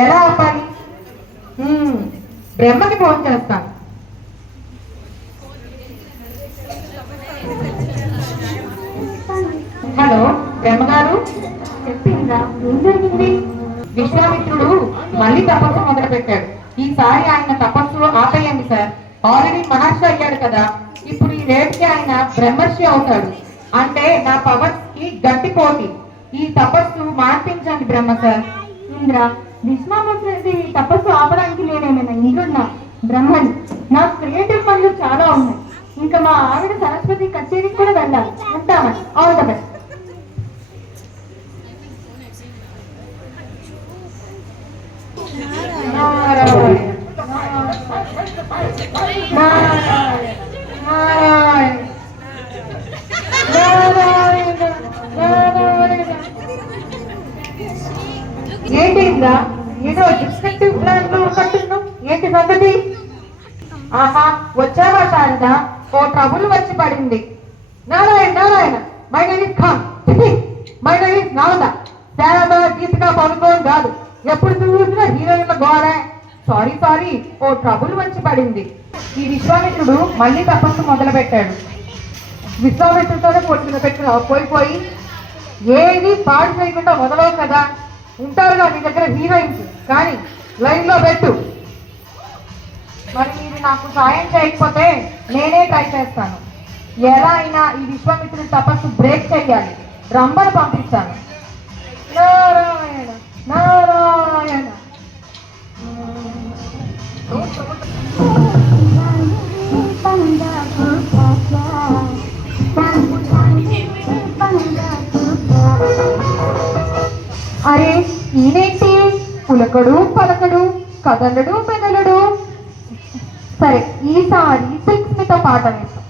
ఎలా ఆపాలి? బ్రహ్మకి ఫోన్ చేస్తాను. హలో బ్రహ్మగారు. చెప్పిందా? ఏం జరిగింది? విశ్వామిత్రుడు మళ్ళీ తపస్సు మొదలు పెట్టాడు. ఈసారి ఆయన తపస్సు ఆపేయండి సార్. ఆల్రెడీ మహర్షి అయ్యాడు కదా, ఇప్పుడు ఈ రేపుకి ఆయన బ్రహ్మర్షి అవుతాడు. అంటే నా పవర్స్ కి గట్టి పోటీ. ఈ తపస్సు మార్పించండి బ్రహ్మ సార్. ఇంద్ర, విశ్వామిత్రుడి తపస్సు ఆపడానికి నేనేమైనా ఇంద్రున్నా? బ్రహ్మని. నాకు క్రియేటివ్ పనులు చాలా ఉన్నాయి. ఇంకా మా ఆవిడ సరస్వతి కచేరీకి కూడా వెళ్ళాలి. ఉంటామని. All the best. ఏంటి ఇందా ఏదో డిస్ట్రక్టివ్ ప్లాన్ లో కట్టున్నావు? ఏంటి సంగతి? ఆహా, వచ్చావా శారద? ఓ ట్రబుల్ వచ్చి పడింది. Narayana Narayana, my name is Khan. My name is Narada. Sarada గీతగా పడుకోని కాదు, ఎప్పుడు చూసినా హీరోయిన్ల గోడే. సారీ సారీ, ఓ ట్రబుల్ వచ్చి పడింది. ఈ విశ్వామిత్రుడు మళ్ళీ తపస్సు మొదలు పెట్టాడు. విశ్వామిత్రుడితోనే పొట్టిన పెట్టిన పోయి ఏది పాడు చేయకుండా మొదలవు కదా. ఉంటారుగా నీ దగ్గర హీరోయిన్స్, కానీ లైన్ లో పెట్టు. మరి మీరు నాకు సాయం చేయకపోతే నేనే ట్రై చేస్తాను. ఎలా అయినా ఈ విశ్వామిత్రుడి తపస్సు బ్రేక్ చేయాలి. రంభను పంపిస్తాను. నారాయణ నారాయణ. అరే ఈయనేంటి పులకడు పలకడు, కదలడు పెదలడు. సరే, ఈసారి సిల్క్ స్మిత పాట వేస్తాం.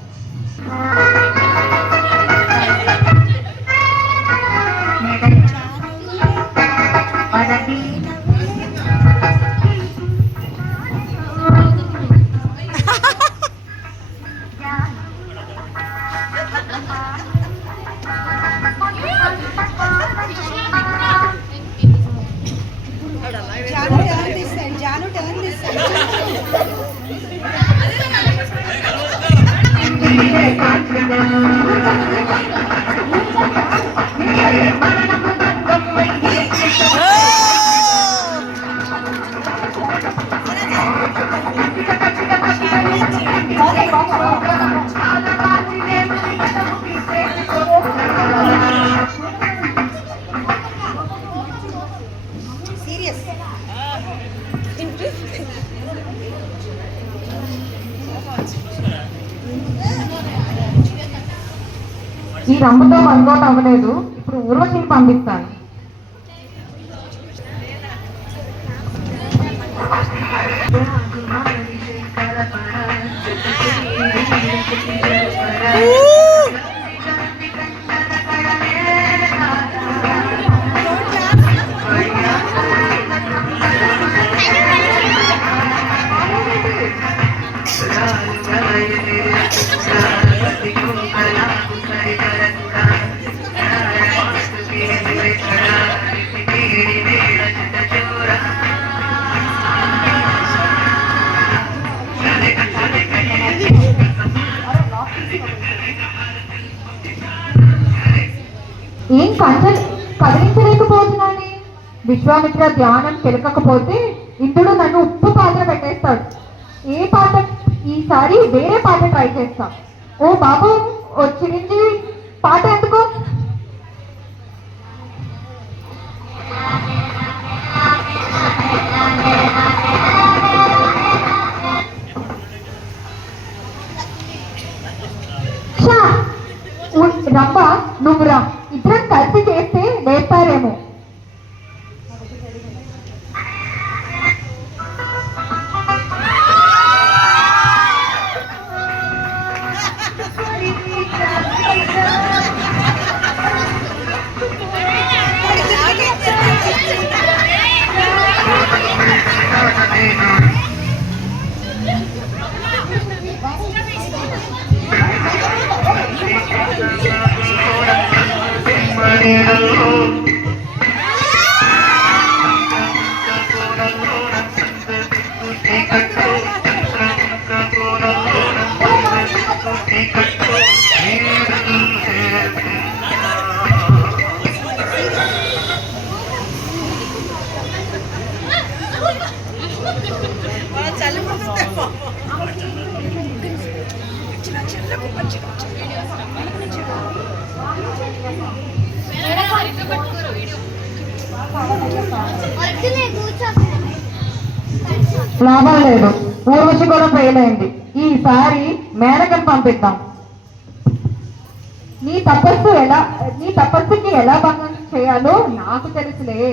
ఈ రంగుతో వర్కౌట్ అవ్వలేదు. ఇప్పుడు ఊర్వశిని పంపిస్తాను. ఏం కదిలించలేకపోతున్నానే? విశ్వామిత్ర ధ్యానం కెలకపోతే ఇంద్రుడు నన్ను ఉప్పు పాత్ర పెట్టేస్తాడు. ఏ పాట? ఈసారి వేరే పాట ట్రై చేస్తా. ఓ బాబు, ఓ చిరంజీవి పాట ఎందుకో. రంభ, నువ్వు రా, ఇద్దరం కలిసి చేస్తే వేస్తారేమో. లాభం లేదు, ఊర్వశి కూడా ఫెయిల్ అయింది. ఈసారి మేనకని పంపిద్దాం. నీ తపస్సుకి ఎలా భంగం చేయాలో నాకు తెలుసులే.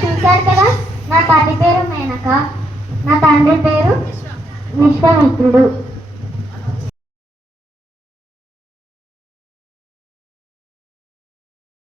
చూశారు కదా, నా తల్లి పేరు మేనక, నా తండ్రి పేరు విశ్వామిత్రుడు.